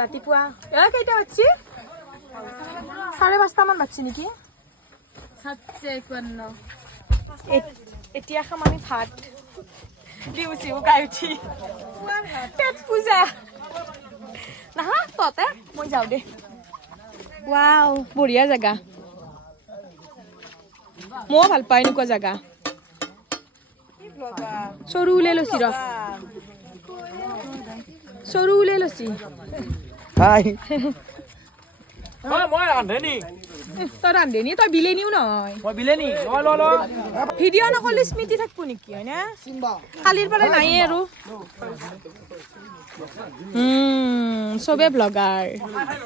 ৰাতিপুৱা কেইটা বাজছি 5:30 মান বাজছি নেকি এতিয়া খাম আমি ভাত দিউছি গাই উঠি পেট পূজা নাহা ততে মই যাওঁ দে ৱাও বঢ়িয়া জাগা মই ভাল পাই এনেকুৱা জাগা সৰু উলাই লৈছি ৰ সৰু উলাই লৈছি হাই মই ৰান্ধেনি তই ৰান্ধেনি তই বিলেনিও নহয় মই বিলেনি ল ভিডিঅ' নকলি স্মৃতি থাকবো নেকি হয় না কালিৰ পৰা নাই আৰু চবে ব্লগাৰ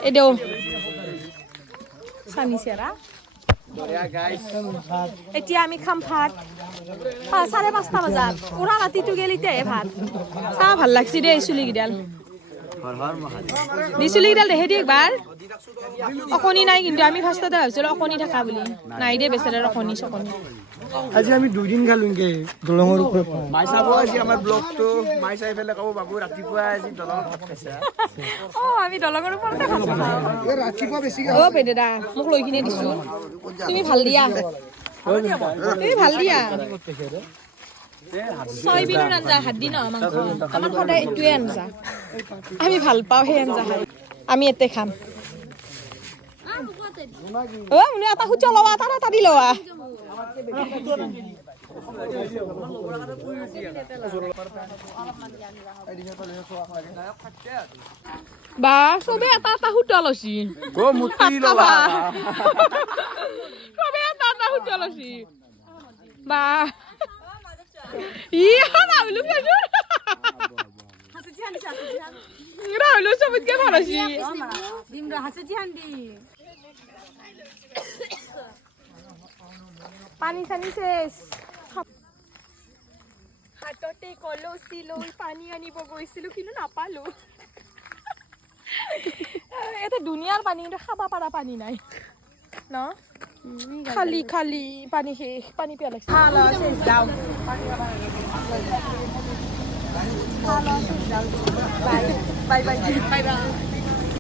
এই দেও সানি চেৰা এতিয়া আমি খাম ভাত 5:30 বজাত পুৰা ৰাতিটো গেল এতিয়াহে ভাত চাহ ভাল লাগছি দে চুলি গিডাল দিচুলি গিডাল দেখে দি একবাৰ অকণি নাই কিন্তু আমি ফাৰ্ষ্টতে ভাবিছিলো অকণি থাকা বুলি নাই দে বেচেৰাৰ অকণি চকণি আজি আমি 2 দিন খালুংগে দলঙৰ ওপৰত মাই চাব আজি আমাৰ ব্লগটো মাই চাই ফেলে কব বাবু ৰাতিপুৱা আজি দলঙত ভাত খাইছা আমি দলঙৰ ওপৰতে ভাত খাওঁ এই ৰাতিপুৱা বেছি বেদেদা মোক লৈ কিনে দিছো তুমি ভাল দিয়া ছয়বিনৰ আঞ্জা হাড্ডি ন মাংস আমাৰ সদায় এইটোৱে আঞ্জা আমি ভাল পাওঁ সেই আঞ্জা খাই আমি এতে খাম মানে এটা সুচ লৱা এটা দি লৱা বা চবে এটা সুত লৈছি মুতি লবা চবে এটা সুত লৈছি বা ই রাহুল রাহুল সবুজকে ভালো পানি চানি শেষ হাততে কলচি লৈ পানী আনিব গৈছিলো কিন্তু নাপালো এটা দুনিয়াৰ পানী কিন্তু খাবা পাৰা পানী নাই ন খালি খালি পানী শেষ পানী পিয়া লাগছে খালা শেষ যাও বাই বাই বাই বাই